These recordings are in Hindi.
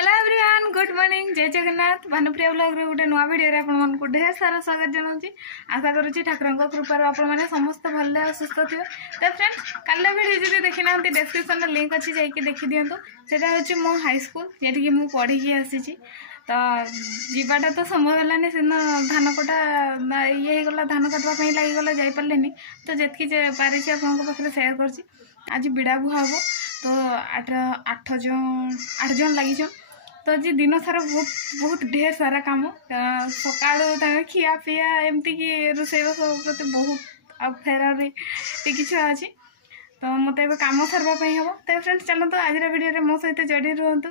हेलो एवरीवन, गुड मॉर्निंग, जय जगन्नाथ। भानुप्रिया ब्लॉग रे गोटे नुआ वीडियो रे आपण को ढेर सारा स्वागत जनाऊँगी। आशा करुँची ठाकुर कृपार आपण समस्त भले सुस्थ थे। तो फ्रेंड्स, कल वीडियो जी देखी ना डिस्क्रिप्शन लिंक अच्छी जाकि देखी दिंतु। सेटा हूँ मो हाई स्कूल जी मुझे पढ़ी आसी। तो जीवाटा तो संभव है से धान कटा ये गला धान कटवाई लगिगला जापारे। तो जितकी पारे पाखे सेयार कर आज बिड़ा बुहा हम। तो आठ जन लगी। तो आज दिन सारा बहुत ढेर सारा काम सका खिया पिया एमती कि रोसईबास प्रति बहुत फेरार किसी अच्छी। तो मत कम सारे हम। तो फ्रेंड्स, चलते आज वीडियो मो सहित जड़ी रुहतु।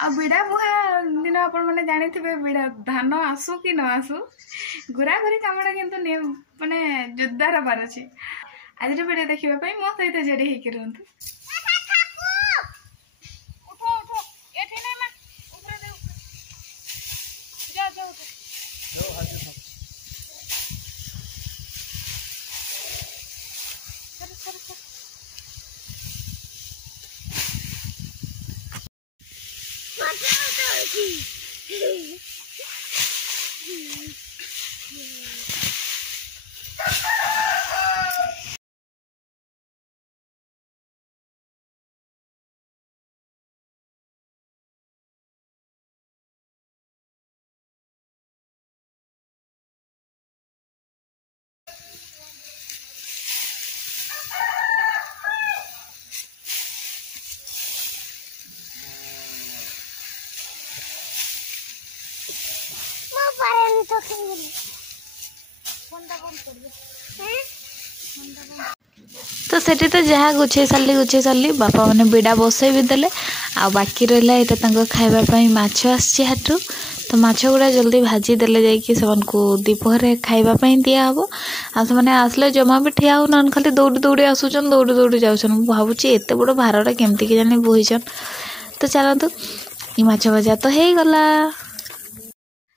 आ बिड़ा बुहा दिन आपने जानी थे बिड़ा धान आसू कि न आसू घुरा घुरी कमटा कि मानने जोरदार हबार अच्छे। आज वीडियो देखा मो सहित जड़ी होकर रुहतु। तो सेठी तो जहाँ गुछे सारी बापा मैंने बिड़ा बसई भी देले। आ बाकी रहा यहाँ खावाई माछ आसी हाटू। तो माछ गुड़ा जल्दी भाजी देले जाकि दीपहर खावाई दिहब। आसने आसले जमा भी ठिया हो ना, खाली दौड़ी दौड़ी आसुचन दौड़ी दौड़ी जाऊन। भावुँ एत बड़ भारटा केमती के जानी बोहीचन। तो चलतु ये माछ भजा तो हो गला।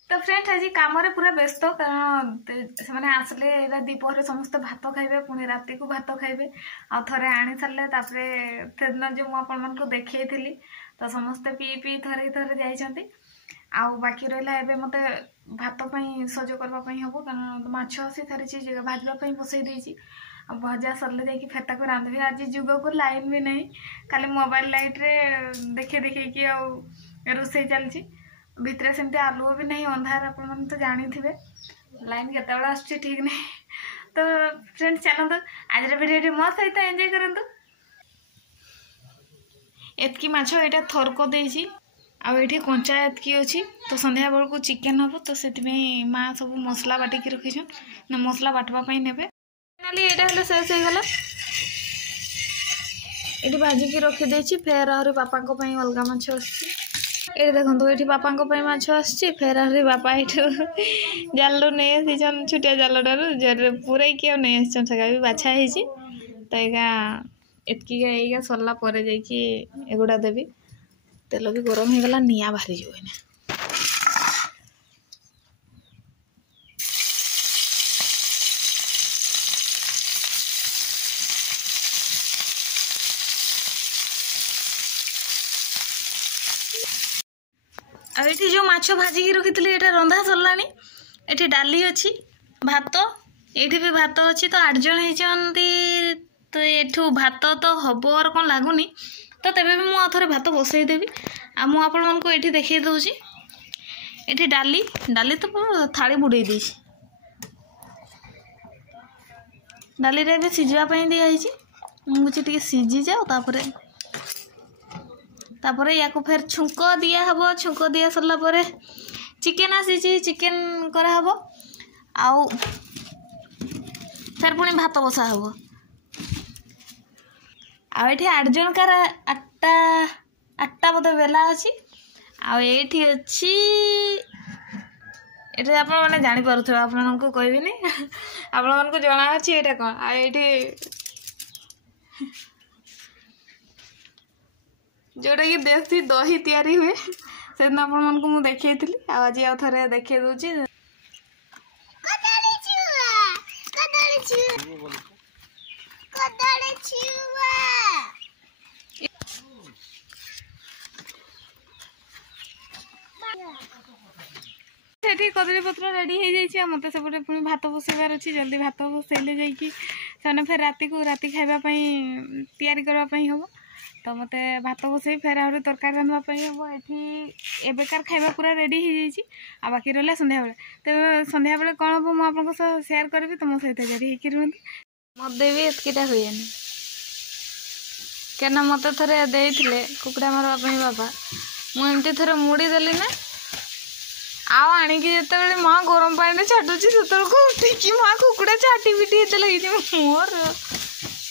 तो फ्रेंड्स, आज कम पूरा व्यस्त कारण से आसले दीपहर समस्त भात खाइबे, पुणी राति को भात खाइबे। आ थरे आनी सारे से दिन जो मुझे देखी थी तो समस्ते पी पी थरे थरे जाइछंती। आउ बाकी रहा एबे मते भात पई सज करबा हम कारण माछ आसी सारी भाजवाई बसई देछि। भजा सरले जाकि फेर ताको रांधबी। आज जुग को लाइन भी नहीं, खाली मोबाइल लाइट रे देखे देखे कि रोसई चलछि। भितर सेमती आलू भी नहीं, अंधार आप तो जानी थे लाइन केत आसुची ठीक नहीं। तो फ्रेंड्स, चलते आज वीडियो मो सहित एंजॉय करंतु। एतकी माछ एटा थरको देछि आ एठी कंचा एतकी अछि। तो संध्या बेल को चिकेन हम। तो से माँ सब मसला बाटिकी रखीछन ना मसला बाटवा पई नेबे। फाइनली एटा हले शेष हो गला। एठी भाजिकी रखी देछि। फेर आहुरी बापा को पई अलगा माछ अछि। ये देखो ये बापा माछ आसी। फेर आहरी बापा ये जाल नहीं आसीचन छुटिया जालटार जर पूरे कि नहीं आसन सेगा भी बाछा है। तो एतकी सरला एगुड़ा देवी। तेल भी गरम हो गला, निआ बाहरी जो आठी जो माछ भाजिकी रखी थी रंधा सरलानी। एठी डाली अच्छी, भात ये भी भात अच्छी। तो 8 जन होती। तो एठू भात तो हम और कौन लगुनि। तो तेबे भी मुझे थोड़े भात बसई देवी। आ मु आपण मानको एठी देखै दउची। एठी डाली डाली तो थाली बुड़े दी। डाली रे भी सिझापी दिखाई। मुझे सिझी जाओ तापर या फिर छुंक दिया हम। छुंक दिया सरला पर चिकेन आसी। चिकेन करा हबो। आउ फिर पुणी भात बसा हम। आठी 8 जन कार 8टा बोधे बेला अच्छी। आठी अच्छी ये आप जापर आपको कहबिनी आपण को जना अच्छी ये कौन ये जोटा कि देसी दही तैयारी हुए से दिन आपको मुझे देखी आज आउ थे देखे दूसरी सेठी कदली पत्र रेडी हो जाए मत सेपटे पुणी भात बसैबार अच्छी जल्दी भात बसैले जाने फिर राति को राति खावाई तैयारी करवाई हम तो मत भात बसई फेर आ तरकारी रांधवाई हम ये एबेकार खाଇବା पूरा रेडी हो जाए आ बाकी रहा संध्या बेले तो संध्या बेले कौन हम मुझे सेयार करी तुम सहित रेडी होकर रुहतु मत भी एतकीटा हुए क्या मत थे देते कुकुड़ा मारवाई बाबा मुझे थे मुड़ी देली ना आणिकी जिते माँ गरम पानी छाटुची से उठिकी माँ कुकुड़ा छाटी पिटी ये लगी मोर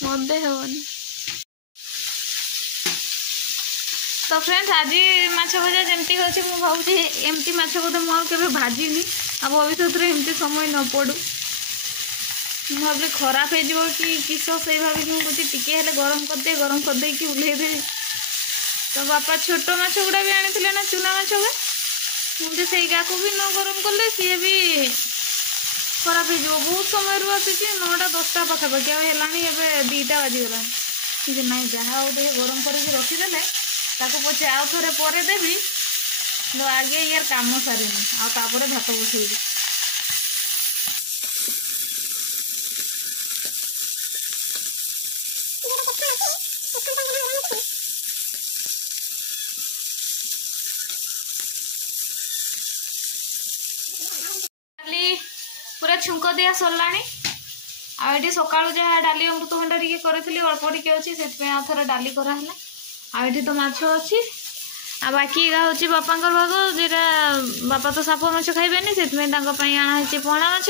मदे हेनी तो फ्रेंड्स आज माछ भजा जमती हो भावी एमती माछ बोधे मुझे भाजिनी आ भविष्य में एमती समय न पड़ू भावी खराब हो कि किस से भाविक मुझे टिके गरम करदे गरम करदे उल्लेदे तो बापा छोट माछ गुड़ा भी आनी ना चूना माछ गुड़ा मुझे से को भी न गरम कले सी भी खराब हो बहुत समय रू आसी 9टा 10टा पखापाखि है 2टा बाजिगला ना जहाँ दे गरम करके रखीदे पचे आउ थे पर देवी तो आगे यार कम सारिनी आपर भात बसैबी पूरा छुंक दिया सरला आठी सका जहाँ डाली अमृतभंडा टी करी अल्प टी अच्छी से आउ थे डाली कराला आठी तो माछ अच्छी आ बाकी हूँ बापा भाग जेटा बापा तो साप माछ खाइबेनी से आना पहला माछ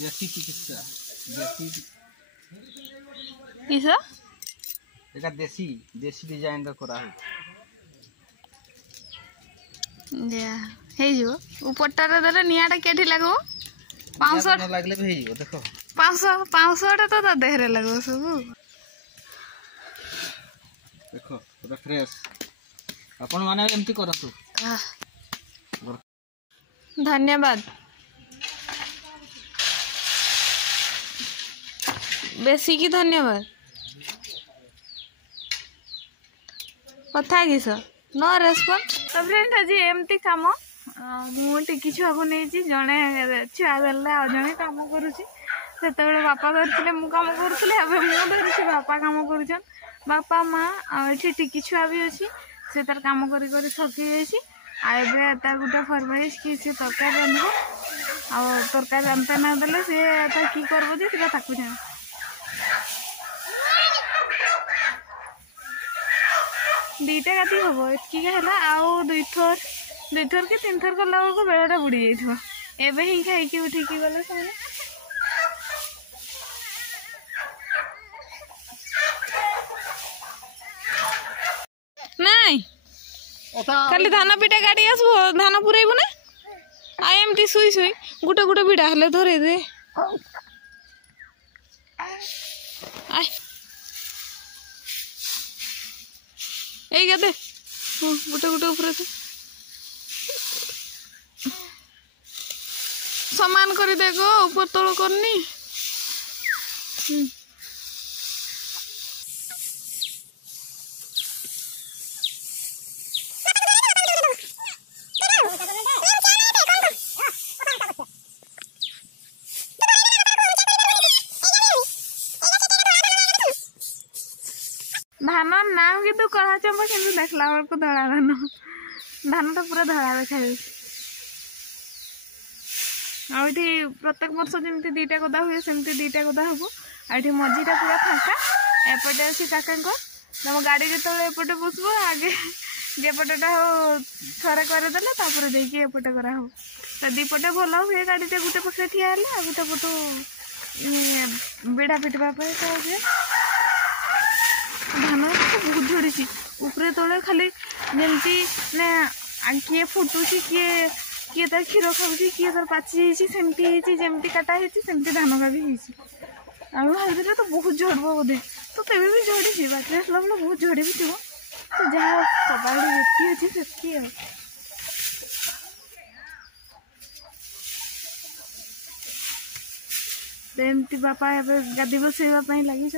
देसी चिकित्सा देसी देसी डिजाइन करा उपरटारे देले नियाटा केठी लागो 500 लागले भी हेइयो देखो 500 तो देहरे लगो सब देखो पूरा फ्रेश अपन माने एमती करतु धन्यवाद बेसी की धन्यवाद कथा किस नो रेस्पॉन्स तो फ्रेंड आज एमती काम मुझे छुआ को नहीं जड़े छुआ देला आ जड़े कम करुँच से बापा धरते मुझे कम करुँगी मुझे बापा कम कर बापा माँ ये टिकी छुआ भी अच्छी से तार कम कर थकी जाए गोटे फरमाइश कि सी तरकारी रांध तरकारी रांधते ना देले सी कि करब जे जान 2टा काटी हम एतकी है आउ 2 थर कि 3 थर कला बेलू बेलटा बुड़ी जाइए एवं ही खाई उठिकी गले से नहीं खाली धान पिटा गाड़ी आसब धान पुरैबू ना आ एमती शुई शुई गोटे गोटे बिड़ा हेले धरे दे दे गोटे गोटे ऊपर समान कर दे गो ऊपर तल करनी धान नाम कि कला चंपा कि देखला बेलू धड़ा धान धान तो पूरा धड़ा देखा आठी प्रत्येक वर्ष जमी 2टा गदा हुए सेमती 2टा गदा हम आठी मझीटा पूरा फाँका एपटे अच्छे काका तुम गाड़ी जो एपटे बसब आगे जेपटेटा हो थे करदे जाकि एपटे करा हो तो 2पटे भल हुए गाड़ीटा गोटे पटे ठिया आ गोटे पटू बिड़ा पिटवाई तो हुए धान तो बहुत झड़ी ऊपर तले खाली जमती ने किए फुटुची किए किए तर क्षीर खाऊँगी किए तर पाची सेमती जमती काटा सेमती धान का भी आम भाई तो बहुत झड़ब बोधे तो तेज भी झड़ी बाटे आसला बेले बहुत झड़ी भी थी तो जहाँ कबाड़ी ये अच्छी से एमती बापा गादी बसैवाई लगी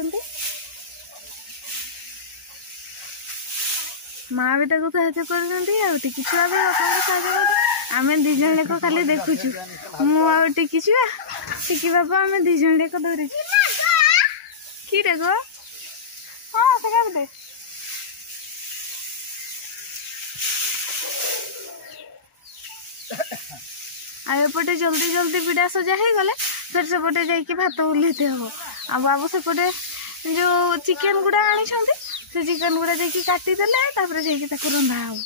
माँ भी ताको साहाଯ୍य कर टिकी छुआ भी बापा साहाଯ୍य कर आम दीज जाक खाली देखुचु मु टिकी छुआ टिकी बापा आम दीज जाक धरी कि रे गो हाँ से दे आएपटे जल्दी जल्दी बिड़ा सजा हो गले फिर सेपटे जाकि भात ओल्लैते हम आ बाबू सेपटे जो चिकेन गुड़ा आनी से चिकेन गुड़ा जाकि काटिदेले तापर जाकि ताको रंधा हो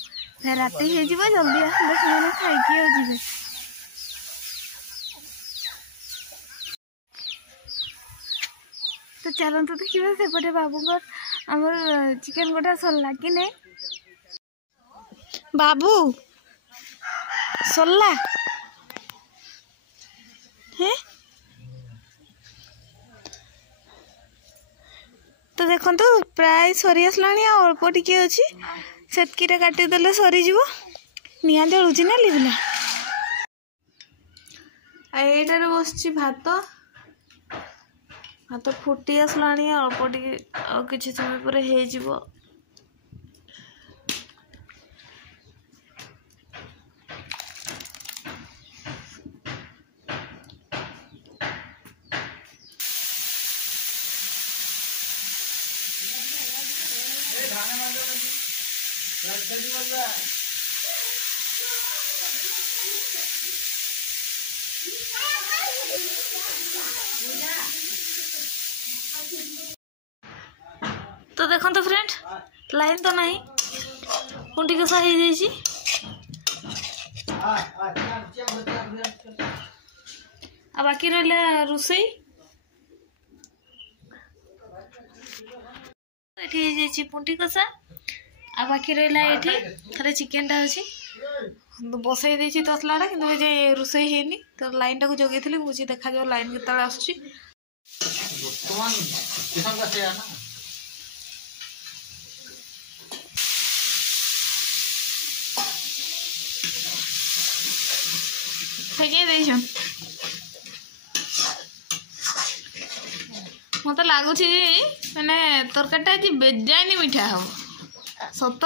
फिर राति हो जल्दी आसले से खाई जी तो चलते देखिए सेपटे बाबू आमर चिकेन गुड़ा सरला कि नहीं बाबू सरला है तो देखो प्राय सरी आसला अल्प टिके अच्छी सेतकीटा काटिदेले सरीज निआ जलुची ना लिबला एटार बस भात भात फुटी आसला अल्प टिके किसी समय पर हो तो देखो तो फ्रेंड लाइन तो नहीं कुंटी कसा हो जाइए आ बाकी रहा रोसई ये पुंटी कसा आ बाकी रहा ये खाली चिकेन टा अच्छी बसई देती तसलाटा कि रोसई है तो लाइन टाक जगेली मुझे देखा जाओ लाइन के आसूँ मत लगुच मैंने तरकारीटा आज बेजानी मीठा हम सत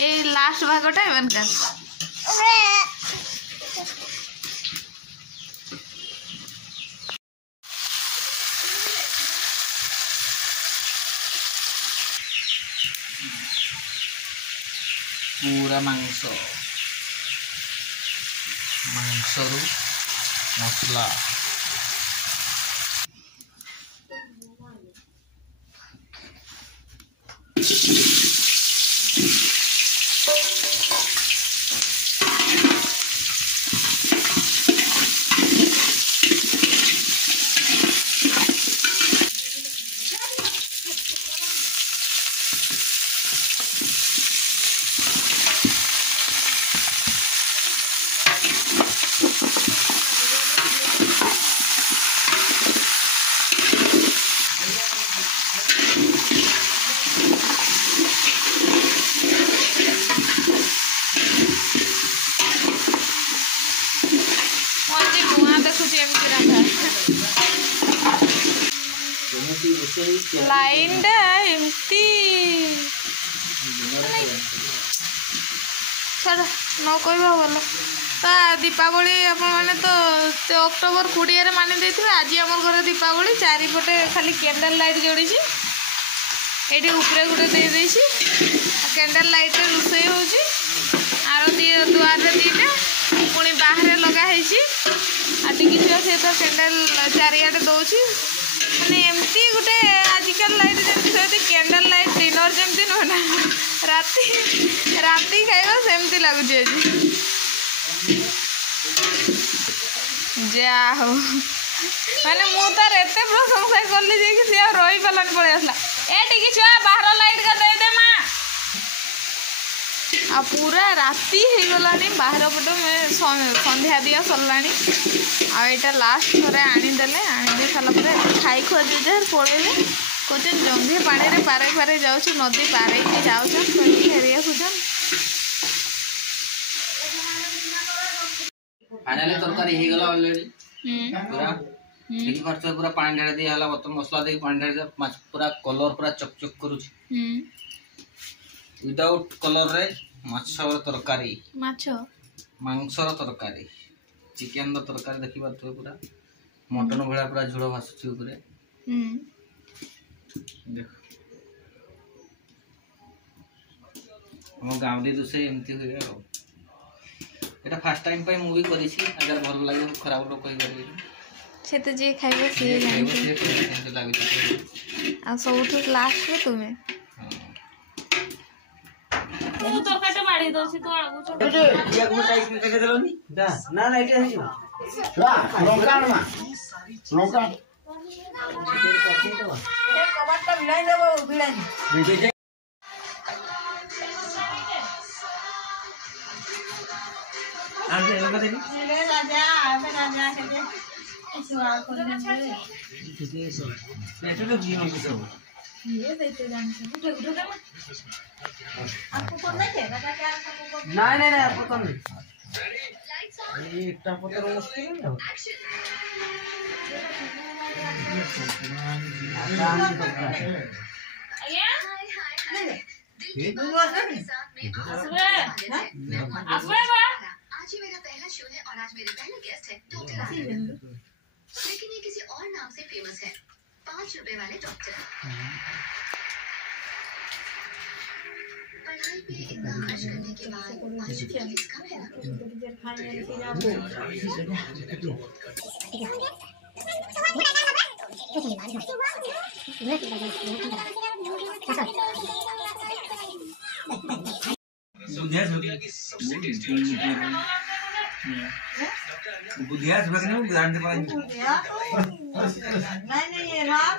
ये लास्ट भागटा एमनका पूरा मांस मांसरू मसला लाइन एमती छाड़ न कहवा भल तो दीपावली आपने तो अक्टोबर 20 मानि देते आज आम घर दीपावली चारिपटे खाली कैंडल लाइट जोड़ी ये उपरे गोटे दे कैंडल लाइट रोसई हो दुआर दीटा पुणी बाहर लगाई टिकी छुआ सी तो कैंडल चारिआडे दौर मैंने एमती गोटे आजिकल लाइट जमी कैंडल लाइट डिनर जमती नुह ना राति राति खाइबा सेमती लगुच जा हो माने मु तार एते प्रशंसा करली जे कि से रही पालानी पळे आसला ए टिकी छुआ बाहर लाइट का दे दे मां आ पूरा राति हो गलानी बाहर पटे संध्या दिया सरलानी आईटा लास्ट थोड़े आनीदे आनीदे सारापर खाई खुआ जे पड़े कौन जंघे पानी रे पारे पारे जाऊँ नदी पारे जाऊन फेरी आसुन फाइनली तरकारी हो गला ऑलरेडी पूरा ठीक खर्च पूरा पानी ढाल दिया हला बर्तन मसला दे पानी ढाल माछ पूरा कलर पूरा चकचक करूछ विदाउट कलर रे माछर तरकारी मांसर तरकारी चिकन तरकारी देखि पारथो पूरा मटन भला पूरा झोड़ भासुची ऊपर देख हम गाँवली रोसे एमती हुए एटा फर्स्ट टाइम पे मूवी करी छी अगर भल लागे खराब लोग कहि करी से तो जे खाइबो से जानते आ सबठु लास्ट रे तुमे तू तरकाटा मारी दो छी तो आगु छोड़ या गो टाइप में देखे देलोनी ना ना एटा है ला रोकाण मा रोकाण एक कबाटा भिड़ाई देबो भिड़ाई आंटे लगा दे ले राजा आवे राजा के दे सुआ कर दे नेट तो जीवन के सब ये देते जान से उठे उठे कर आपको कौन नहीं है राजा क्या आपको नहीं नहीं नहीं पता नहीं ये एकटा पता मुश्किल है आज ही मेरा पहला शो है और आज मेरे पहले गेस्ट है डॉक्टर लेकिन ये किसी और नाम से फेमस है 5 रुपए वाले डॉक्टर पढ़ाई पे इतना खर्च करने के बाद 5 रुपए फीस कम है बुधिया से बगने में जानते पाएंगे नहीं ये राम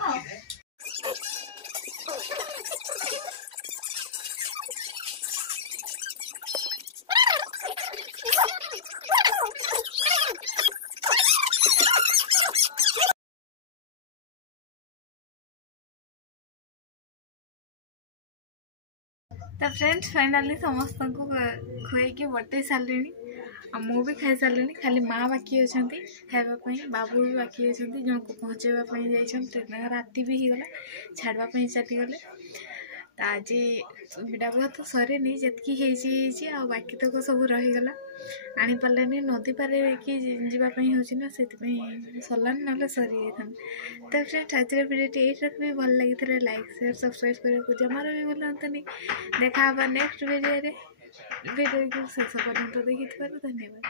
तो फ्रेंड्स फाइनली समस्त को खुआई बटे सारे मु भी खाई सारे खाली माँ बाकी अच्छा खावाई बाबू भी बाकी अच्छा जन को पहुँचापी जाइए राति भी हो गला छाड़वाई चलीगले तो आज भिड़ा बहुत सरेनी जी आ बाकी तक सब रहीगला आनी पार्लानी नदी पारे कि जावाई हो सरलानी ना सरी जाता तो फ्रेंड्स आज भिडियो ये रखी भल लगी लाइक शेयर सब्सक्राइब करने जमार भी भूलतनी देखा नेक्स्ट वीडियो को शेष पर्यंत देखी धन्यवाद।